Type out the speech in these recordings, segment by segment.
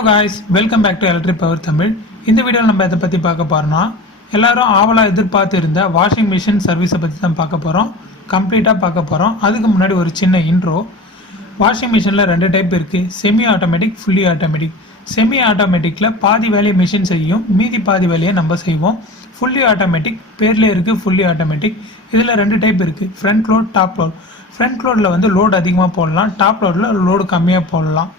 Hello guys, welcome back to Electric Power Tamil. இந்த வீடியோல நம்ம எதை பத்தி பார்க்க போறோம்னா எல்லாரும் ஆவலா எதிர்பார்த்து இருந்த வாஷிங் மெஷின் சர்வீஸை பத்தி தான் பார்க்க போறோம். கம்ப்ளீட்டா பார்க்க போறோம். அதுக்கு முன்னாடி ஒரு சின்ன இன்ட்ரோ. வாஷிங் மெஷின்ல ரெண்டு டைப் இருக்கு. Semi automatic, fully automatic. Semi ஆட்டோமேட்டிக்ல பாதி வேலையை மெஷின் செய்யும், மீதி பாதி வேலையை நம்ம செய்வோம். ஃபுல்லி ஆட்டோமேட்டிக் பேர்ல இருக்கு ஃபுல்லி ஆட்டோமேட்டிக். இதுல ரெண்டு டைப் இருக்கு. Front load, top load. Front லோட்ல வந்து லோட் அதிகமா போடலாம், டாப் லோட்ல லோடு கம்மியா போடலாம்.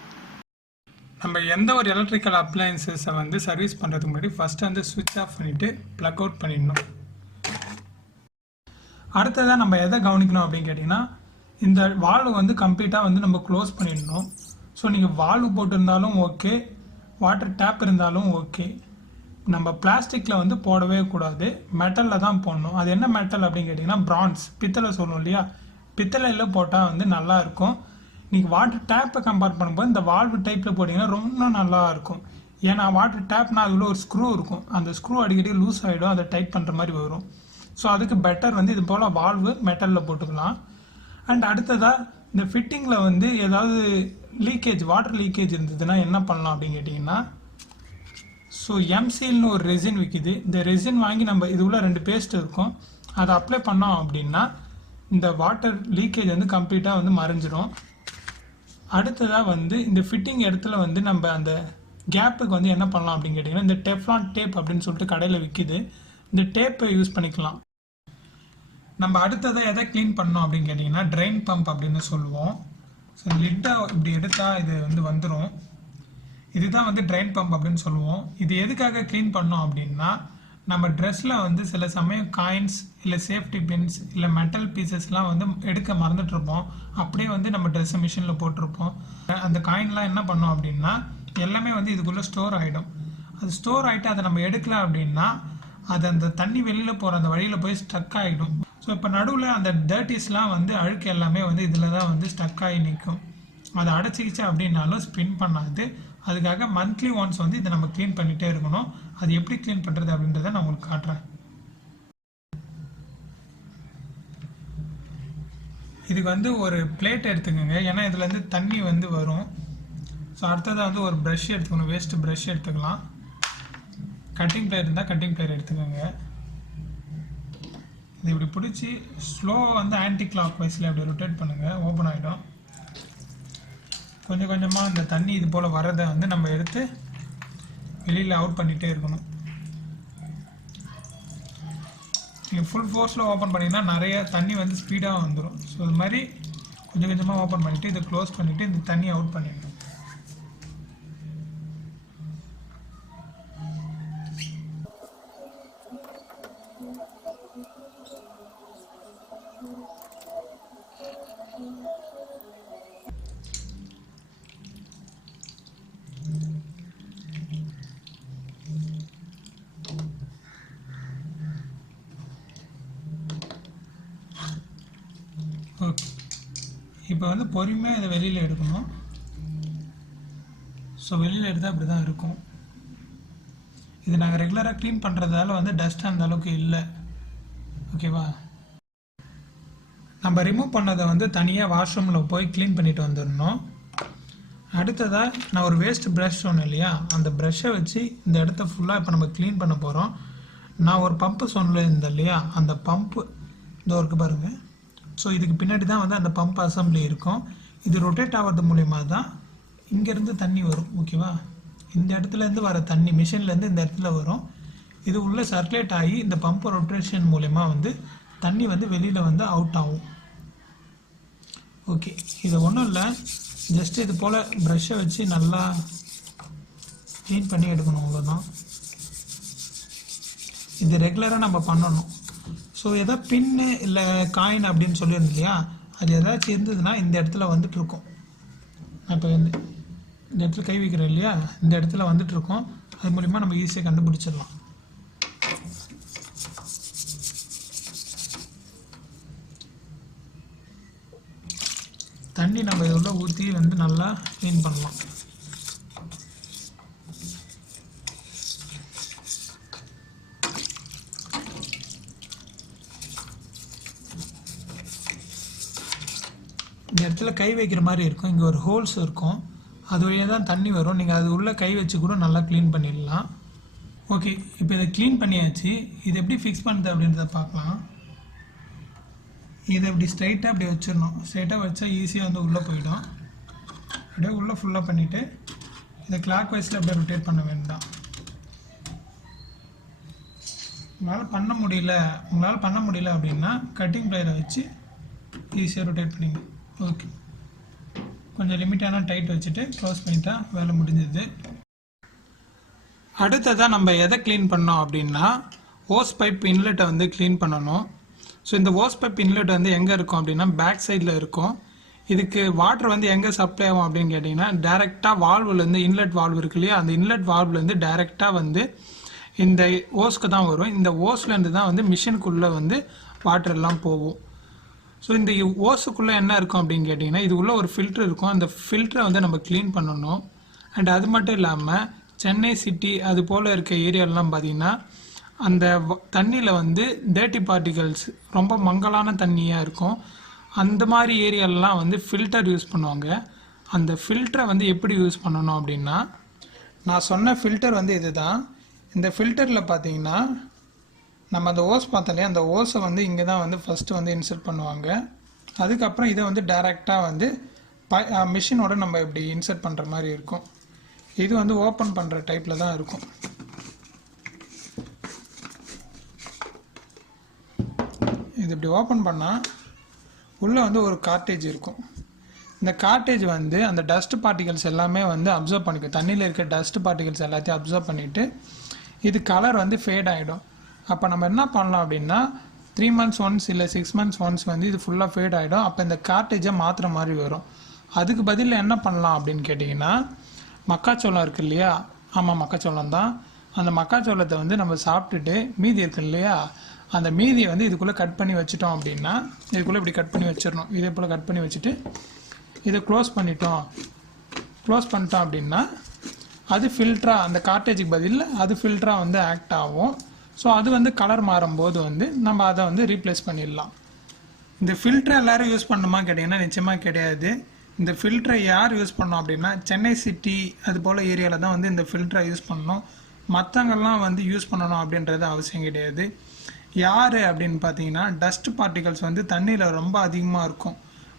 நம்ம எந்த ஒரு எலக்ட்ரிக்கல் அப்ளையன்சஸை வந்து சர்வீஸ் பண்ணுறதுக்கு முன்னாடி ஃபஸ்ட்டு வந்து சுவிட்ச் ஆஃப் பண்ணிவிட்டு ப்ளக் அவுட் பண்ணிடணும். அடுத்ததாக நம்ம எதை கவனிக்கணும் அப்படின்னு கேட்டிங்கன்னா, இந்த வால்வு வந்து கம்ப்ளீட்டாக வந்து நம்ம க்ளோஸ் பண்ணிடணும். ஸோ நீங்கள் வால்வு போட்டிருந்தாலும் ஓகே, வாட்டர் டேப் இருந்தாலும் ஓகே. நம்ம பிளாஸ்டிக்கில் வந்து போடவே கூடாது, மெட்டலில் தான் போடணும். அது என்ன மெட்டல் அப்படின்னு கேட்டிங்கன்னா பிரான்ஸ், பித்தளை சொல்லுவோம் இல்லையா, பித்தளையில் போட்டால் வந்து நல்லாயிருக்கும். நீங்கள் வாட்டர் டேப்பை கம்பேர் பண்ணும்போது இந்த வால்வு டைப்பில் போட்டிங்கன்னா ரொம்ப நல்லா இருக்கும். ஏன்னா வாட்டர் டேப்னா அதில் ஒரு ஸ்க்ரூ இருக்கும், அந்த ஸ்க்ரூ அடிக்கடி லூஸ் ஆகிடும், அதை டைட் பண்ணுற மாதிரி வரும். ஸோ அதுக்கு பெட்டர் வந்து இது போல் வால்வு மெட்டலில் போட்டுக்கலாம். அண்ட் அடுத்ததாக இந்த ஃபிட்டிங்கில் வந்து ஏதாவது லீக்கேஜ், வாட்டர் லீக்கேஜ் இருந்ததுன்னா என்ன பண்ணலாம் அப்படின்னு கேட்டிங்கன்னா, ஸோ எம்சீல்னு ஒரு ரெசின் விற்கிது. இந்த ரெசின் வாங்கி நம்ம இது உள்ள ரெண்டு பேஸ்ட் இருக்கும், அதை அப்ளை பண்ணோம் அப்படின்னா இந்த வாட்டர் லீக்கேஜ் வந்து கம்ப்ளீட்டாக வந்து மறைஞ்சிரும். அடுத்ததாக வந்து இந்த ஃபிட்டிங் இடத்துல வந்து நம்ம அந்த கேப்புக்கு வந்து என்ன பண்ணலாம் அப்படின்னு கேட்டிங்கன்னா, இந்த டெஃப்லான் டேப் அப்படின்னு சொல்லிட்டு கடையில் விற்கிது, இந்த டேப்பை யூஸ் பண்ணிக்கலாம். நம்ம அடுத்ததாக எதை க்ளீன் பண்ணோம் அப்படின்னு கேட்டிங்கன்னா ட்ரெயின் பம்ப் அப்படின்னு சொல்லுவோம். ஸோ லிட்டை இப்படி எடுத்தால் இது வந்து வந்துடும். இதுதான் வந்து ட்ரெயின் பம்ப் அப்படின்னு சொல்லுவோம். இது எதுக்காக க்ளீன் பண்ணோம் அப்படின்னா, நம்ம ட்ரெஸ்ஸில் வந்து சில சமயம் காயின்ஸ் இல்லை சேஃப்டி பின்ஸ் இல்லை மெட்டல் பீசஸ்லாம் வந்து எடுக்க மறந்துட்டுருப்போம். அப்படியே வந்து நம்ம ட்ரெஸ்ஸை மிஷினில் போட்டிருப்போம். அந்த காயின்லாம் என்ன பண்ணோம் அப்படின்னா எல்லாமே வந்து இதுக்குள்ளே ஸ்டோர் ஆகிடும். அது ஸ்டோர் ஆகிட்டு அதை நம்ம எடுக்கல அப்படின்னா அது அந்த தண்ணி வெளியில் போகிற அந்த வழியில் போய் ஸ்டக் ஆகிடும். ஸோ இப்போ நடுவில் அந்த டர்ட்டிஸ்லாம் வந்து அழுக்கு எல்லாமே வந்து இதில் தான் வந்து ஸ்டக் ஆகி நிற்கும். அதை அடைச்சிக்கிச்சு அப்படின்னாலும் ஸ்பின் பண்ணாது. அதுக்காக மந்த்லி ஒன்ஸ் வந்து இதை நம்ம க்ளீன் பண்ணிகிட்டே இருக்கணும். அது எப்படி க்ளீன் பண்ணுறது அப்படின்றத நான் உங்களுக்கு காட்டுறேன். இதுக்கு வந்து ஒரு பிளேட் எடுத்துக்கோங்க, ஏன்னா இதுலேருந்து தண்ணி வந்து வரும். ஸோ அடுத்ததாக வந்து ஒரு ப்ரஷ் எடுத்துக்கணும், வேஸ்ட்டு ப்ரஷ் எடுத்துக்கலாம். கட்டிங் பிளேயர் இருந்தால் கட்டிங் பிளேயர் எடுத்துக்கோங்க. இது இப்படி பிடிச்சி ஸ்லோவாக வந்து ஆன்டி கிளாக் வைஸில் இப்படி ரொட்டேட் பண்ணுங்கள், ஓப்பன் ஆகிடும். கொஞ்சம் கொஞ்சமாக அந்த தண்ணி இது போல் வரதை வந்து நம்ம எடுத்து வெளியில் அவுட் பண்ணிகிட்டே இருக்கணும். நீங்கள் ஃபுல் ஃபோர்ஸில் ஓப்பன் பண்ணிங்கன்னா நிறைய தண்ணி வந்து ஸ்பீடாக வந்துடும். ஸோ இது மாதிரி கொஞ்சம் கொஞ்சமாக ஓப்பன் பண்ணிவிட்டு இதை க்ளோஸ் பண்ணிவிட்டு இந்த தண்ணி அவுட் பண்ணிடணும். ஓகே, இப்போ வந்து பொறுமையாக இதை வெளியில் எடுக்கணும். ஸோ வெளியில் எடுத்தால் அப்படி தான் இருக்கும். இது நாங்கள் ரெகுலராக க்ளீன் பண்ணுறதால வந்து டஸ்ட் அந்த அளவுக்கு இல்லை, ஓகேவா. நம்ம ரிமூவ் பண்ணதை வந்து தனியாக வாஷ்ரூமில் போய் க்ளீன் பண்ணிட்டு வந்துடணும். அடுத்ததாக நான் ஒரு வேஸ்ட் ப்ரஷ் சொன்னேன் இல்லையா, அந்த ப்ரஷ்ஷை வச்சு இந்த இடத்த ஃபுல்லாக இப்போ நம்ம க்ளீன் பண்ண போகிறோம். நான் ஒரு பம்பு சொன்னேன் இல்லையா, அந்த பம்பு இந்த ஒர்க்கு பாருங்கள். ஸோ இதுக்கு பின்னாடி தான் வந்து அந்த பம்ப் அசம்பிளி இருக்கும். இது ரொட்டேட் ஆகிறது மூலிமா தான் இங்கேருந்து தண்ணி வரும், ஓகேவா. இந்த இடத்துலேருந்து வர தண்ணி மிஷின்லேருந்து இந்த இடத்துல வரும். இது உள்ளே சர்க்குலேட் ஆகி இந்த பம்ப் ரொட்டேஷன் மூலிமா வந்து தண்ணி வந்து வெளியில் வந்து அவுட் ஆகும். ஓகே, இது ஒன்றும் இல்லை, ஜஸ்ட் இது போல் ப்ரஷ்ஷை வச்சு நல்லா க்ளீன் பண்ணி எடுக்கணும், அவ்வளோதான். இது ரெகுலராக நம்ம பண்ணணும். ஸோ எதாவது பின்னு இல்லை காயின் அப்படின்னு சொல்லியிருந்தோம் இல்லையா, அது ஏதாச்சும் இருந்ததுன்னா இந்த இடத்துல வந்துட்டுருக்கோம். நான் இப்போ வந்து இந்த இடத்துல கை வைக்கிறேன் இல்லையா, இந்த இடத்துல வந்துட்டுருக்கோம். அது மூலிமா நம்ம ஈஸியாக கண்டுபிடிச்சிடலாம். தண்ணி நம்ம இதோட ஊற்றி வந்து நல்லா க்ளீன் பண்ணலாம். இந்த இடத்துல கை வைக்கிற மாதிரி இருக்கும், இங்கே ஒரு ஹோல்ஸ் இருக்கும், அது வழியாக தான் தண்ணி வரும். நீங்கள் அது உள்ளே கை வச்சு கூட நல்லா க்ளீன் பண்ணிடலாம். ஓகே, இப்போ இதை க்ளீன் பண்ணியாச்சு. இது எப்படி ஃபிக்ஸ் பண்ணுறது அப்படின்றத பார்க்கலாம். இதை இப்படி ஸ்ட்ரைட்டாக அப்படி வச்சிடணும். ஸ்ட்ரைட்டாக வச்சா ஈஸியாக வந்து உள்ளே போயிடும். அப்படியே உள்ளே ஃபுல்லாக பண்ணிவிட்டு இதை கிளாக் வைஸில் அப்படியே ரொட்டேட் பண்ண வேண்டாம். உங்களால் பண்ண முடியல அப்படின்னா கட்டிங் ப்ளையரை வச்சு ஈஸியாக ரொட்டேட் பண்ணிங்க. ஓகே, கொஞ்சம் லிமிட்டான டைட் வச்சுட்டு க்ளோஸ் பண்ணிட்டா வேலை முடிஞ்சது. அடுத்ததாக நம்ம எதை க்ளீன் பண்ணோம் அப்படின்னா ஓஸ் பைப் இன்லெட்டை வந்து க்ளீன் பண்ணணும். ஸோ இந்த ஓஸ் பைப் இன்லெட் வந்து எங்கே இருக்கும் அப்படின்னா பேக் சைடில் இருக்கும். இதுக்கு வாட்டர் வந்து எங்கே சப்ளை ஆகும் அப்படின்னு கேட்டிங்கன்னா டைரெக்டாக வால்வுலேருந்து இன்லெட் வால்வு இருக்கு இல்லையா, அந்த இன்லெட் வால்வுலேருந்து டைரெக்டாக வந்து இந்த ஓஸ்க்கு தான் வரும். இந்த ஓஸ்லேருந்து தான் வந்து மிஷினுக்குள்ளே வந்து வாட்டர் எல்லாம் போகும். ஸோ இந்த ஓஸுக்குள்ளே என்ன இருக்கும் அப்படின்னு கேட்டிங்கன்னா இதுக்குள்ளே ஒரு ஃபில்ட்ரு இருக்கும். அந்த ஃபில்டரை வந்து நம்ம க்ளீன் பண்ணணும். அண்ட் அது மட்டும் இல்லாமல் சென்னை சிட்டி அது போல் இருக்க ஏரியாலெலாம் பார்த்திங்கன்னா அந்த தண்ணியில் வந்து டேர்ட்டி பார்ட்டிகல்ஸ் ரொம்ப மங்கலான தண்ணியாக இருக்கும். அந்த மாதிரி ஏரியாலெலாம் வந்து ஃபில்டர் யூஸ் பண்ணுவாங்க. அந்த ஃபில்டரை வந்து எப்படி யூஸ் பண்ணணும் அப்படின்னா நான் சொன்ன ஃபில்டர் வந்து இது தான். இந்த ஃபில்டரில் பார்த்திங்கன்னா நம்ம அந்த ஓஸ் பார்த்தாலே அந்த ஓஸை வந்து இங்கே தான் வந்து ஃபஸ்ட்டு வந்து இன்சர்ட் பண்ணுவாங்க. அதுக்கப்புறம் இதை வந்து டைரெக்டாக வந்து மிஷினோட நம்ம இப்படி இன்சர்ட் பண்ணுற மாதிரி இருக்கும். இது வந்து ஓப்பன் பண்ணுற டைப்பில் தான் இருக்கும். இது இப்படி ஓப்பன் பண்ணால் உள்ளே வந்து ஒரு கார்டேஜ் இருக்கும். இந்த கார்டேஜ் வந்து அந்த டஸ்ட் பார்ட்டிகல்ஸ் எல்லாமே வந்து அப்சர்வ் பண்ணிக்கும். தண்ணியில் இருக்க டஸ்ட் பார்ட்டிகல்ஸ் எல்லாத்தையும் அப்சர்வ் பண்ணிவிட்டு இது கலர் வந்து ஃபேட் ஆகிடும். அப்போ நம்ம என்ன பண்ணலாம் அப்படின்னா 3 months ஒன்ஸ் இல்லை 6 months ஒன்ஸ் வந்து இது ஃபுல்லாக ஃபேட் ஆகிடும். அப்போ இந்த கார்டேஜை மாற்றுற மாதிரி வரும். அதுக்கு பதில் என்ன பண்ணலாம் அப்படின்னு கேட்டிங்கன்னா மக்காச்சோளம் இருக்குது இல்லையா, ஆமாம் மக்காச்சோளம் தான். அந்த மக்காச்சோளத்தை வந்து நம்ம சாப்பிட்டுட்டு மீதி இருக்குது இல்லையா, அந்த மீதியை வந்து இதுக்குள்ளே கட் பண்ணி வச்சுட்டோம் அப்படின்னா இதுக்குள்ளே இப்படி கட் பண்ணி வச்சிடணும். இதே போல் கட் பண்ணி வச்சுட்டு இதை க்ளோஸ் பண்ணிட்டோம் அப்படின்னா அது ஃபில்டராக அந்த கார்டேஜுக்கு பதில் அது ஃபில்டராக வந்து ஆக்ட் ஆகும். ஸோ அது வந்து கலர் மாறும்போது வந்து நம்ம அதை வந்து ரீப்ளேஸ் பண்ணிடலாம். இந்த ஃபில்டரை எல்லோரும் யூஸ் பண்ணணுமா கேட்டிங்கன்னா நிச்சயமாக கிடையாது. இந்த ஃபில்டரை யார் யூஸ் பண்ணோம் அப்படின்னா சென்னை சிட்டி அது போல் ஏரியாவில் தான் வந்து இந்த ஃபில்டரை யூஸ் பண்ணணும். மற்றவங்கெல்லாம் வந்து யூஸ் பண்ணணும் அப்படின்றது அவசியம் கிடையாது. யார் அப்படின்னு பார்த்தீங்கன்னா டஸ்ட் பார்ட்டிகல்ஸ் வந்து தண்ணியில் ரொம்ப அதிகமாக இருக்கும்.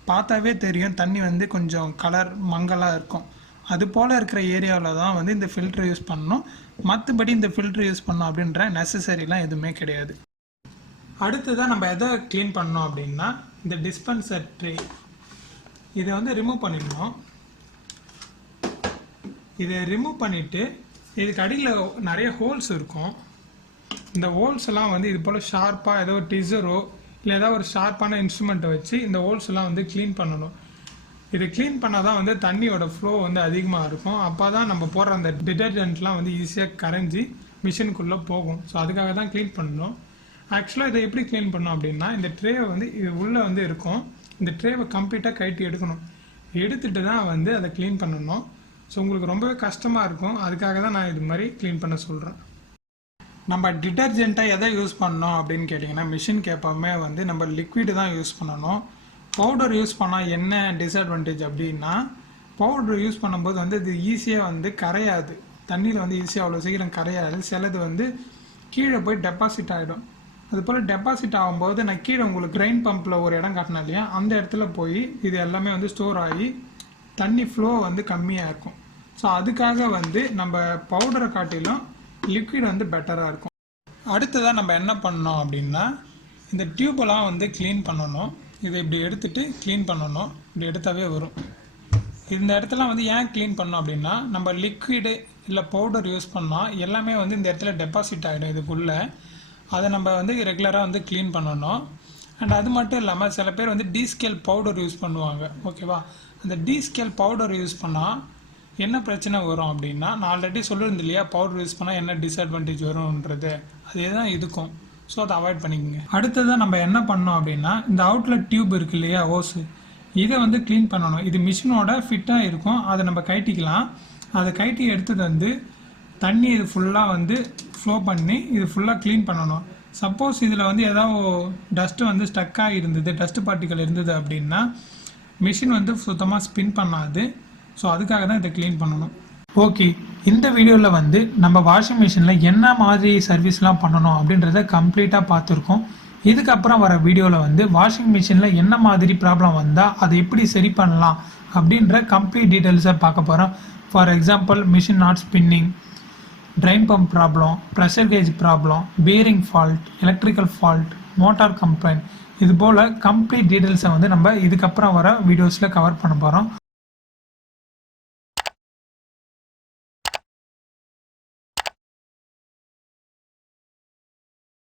பார்த்தாவே தெரியும் தண்ணி வந்து கொஞ்சம் கலர் மங்கலாக இருக்கும். அது போல் இருக்கிற ஏரியாவில் தான் வந்து இந்த ஃபில்டர் யூஸ் பண்ணணும். மற்றபடி இந்த ஃபில்டர் யூஸ் பண்ணோம் அப்படின்ற நெசசரிலாம் எதுவுமே கிடையாது. அடுத்ததாக நம்ம எதை க்ளீன் பண்ணோம் அப்படின்னா இந்த டிஸ்பென்சர் ட்ரே இதை வந்து ரிமூவ் பண்ணிடணும். இதை ரிமூவ் பண்ணிவிட்டு இதுக்கு அடியில் நிறைய ஹோல்ஸ் இருக்கும். இந்த ஹோல்ஸ் எல்லாம் வந்து இது போல் ஷார்ப்பாக ஏதோ ஒரு டிசரோ இல்லை ஏதாவது ஒரு ஷார்ப்பான இன்ஸ்ட்ருமெண்ட்டை வச்சு இந்த ஹோல்ஸ் எல்லாம் வந்து க்ளீன் பண்ணணும். இது க்ளீன் பண்ணால் தான் வந்து தண்ணியோட ஃப்ளோ வந்து அதிகமாக இருக்கும். அப்போ தான் நம்ம போடுற அந்த டிட்டர்ஜென்ட்லாம் வந்து ஈஸியாக கரைஞ்சி மிஷினுக்குள்ளே போகும். ஸோ அதுக்காக தான் க்ளீன் பண்ணணும். ஆக்சுவலாக இதை எப்படி க்ளீன் பண்ணோம் அப்படின்னா இந்த ட்ரேவை வந்து இது உள்ளே வந்து இருக்கும். இந்த ட்ரேவை கம்ப்ளீட்டாக கழட்டி எடுக்கணும். எடுத்துகிட்டு தான் வந்து அதை க்ளீன் பண்ணணும். ஸோ உங்களுக்கு ரொம்பவே கஷ்டமாக இருக்கும். அதுக்காக தான் நான் இது மாதிரி க்ளீன் பண்ண சொல்கிறேன். நம்ம டிட்டர்ஜென்ட்டாக எதை யூஸ் பண்ணோம் அப்படின்னு கேட்டிங்கன்னா மிஷினுக்கு எப்போவுமே வந்து நம்ம லிக்விடு தான் யூஸ் பண்ணணும். பவுடர் யூஸ் பண்ணால் என்ன டிஸ்அட்வான்டேஜ் அப்படின்னா பவுடர் யூஸ் பண்ணும்போது வந்து இது ஈஸியாக வந்து கரையாது. தண்ணியில் வந்து ஈஸியாக அவ்வளோ சீக்கிரம் கரையாது. சிலது வந்து கீழே போய் டெபாசிட் ஆகிடும். அது போல் டெபாசிட் ஆகும்போது நான் கீழே உங்களுக்கு கிரைண்ட் பம்பில் ஒரு இடம் காட்டினேன் இல்லையா, அந்த இடத்துல போய் இது எல்லாமே வந்து ஸ்டோர் ஆகி தண்ணி ஃப்ளோ வந்து கம்மியாக இருக்கும். ஸோ அதுக்காக வந்து நம்ம பவுடரை காட்டிலும் லிக்விட் வந்து பெட்டராக இருக்கும். அடுத்ததாக நம்ம என்ன பண்ணோம் அப்படின்னா இந்த டியூபெல்லாம் வந்து க்ளீன் பண்ணணும். இதை இப்படி எடுத்துகிட்டு க்ளீன் பண்ணணும். இப்படி எடுத்தாவே வரும். இந்த இடத்துல வந்து ஏன் க்ளீன் பண்ணோம் அப்படின்னா நம்ம லிக்விடு இல்லை பவுடர் யூஸ் பண்ணால் எல்லாமே வந்து இந்த இடத்துல டெபாசிட் ஆகிடும் இதுக்குள்ளே. அதை நம்ம வந்து ரெகுலராக வந்து க்ளீன் பண்ணணும். அண்ட் அது மட்டும் இல்லாமல் சில பேர் வந்து டீஸ்கேல் பவுடர் யூஸ் பண்ணுவாங்க. ஓகேவா, அந்த டீஸ்கேல் பவுடர் யூஸ் பண்ணால் என்ன பிரச்சனை வரும் அப்படின்னா நான் ஆல்ரெடி சொல்லியிருந்தேன் இல்லையா பவுடர் யூஸ் பண்ணால் என்ன டிஸ்அட்வான்டேஜ் வரும்ன்றது, அதே தான் இதுக்கும். ஸோ அதை அவாய்ட் பண்ணிக்கோங்க. அடுத்ததான் நம்ம என்ன பண்ணோம் அப்படின்னா இந்த அவுட்லெட் டியூப் இருக்குது இல்லையா ஓஸு, இதை வந்து க்ளீன் பண்ணணும். இது மிஷினோட ஃபிட்டாக இருக்கும். அதை நம்ம கழட்டிக்கலாம். அதை கழட்டி எடுத்தது வந்து தண்ணி இது ஃபுல்லாக வந்து ஃப்ளோ பண்ணி இது ஃபுல்லாக க்ளீன் பண்ணணும். சப்போஸ் இதில் வந்து ஏதாவது டஸ்ட்டு வந்து ஸ்டக்காக இருந்தது, டஸ்ட் பார்ட்டிக்கல் இருந்தது அப்படின்னா மிஷின் வந்து சுத்தமாக ஸ்பின் பண்ணாது. ஸோ அதுக்காக தான் இதை க்ளீன் பண்ணணும். ஓகே, இந்த வீடியோவில் வந்து நம்ம வாஷிங் மிஷினில் என்ன மாதிரி சர்வீஸ்லாம் பண்ணணும் அப்படின்றத கம்ப்ளீட்டாக பார்த்துருக்கோம். இதுக்கப்புறம் வர வீடியோவில் வந்து வாஷிங் மிஷினில் என்ன மாதிரி ப்ராப்ளம் வந்தால் அதை எப்படி சரி பண்ணலாம் அப்படின்ற கம்ப்ளீட் டீட்டெயில்ஸை பார்க்க போகிறோம். For example, machine not spinning, drain pump problem, pressure gauge problem, bearing fault, electrical fault, motor complaint, இது போல் கம்ப்ளீட் டீட்டெயில்ஸை வந்து நம்ம இதுக்கப்புறம் வர வீடியோஸில் கவர் பண்ண போகிறோம்.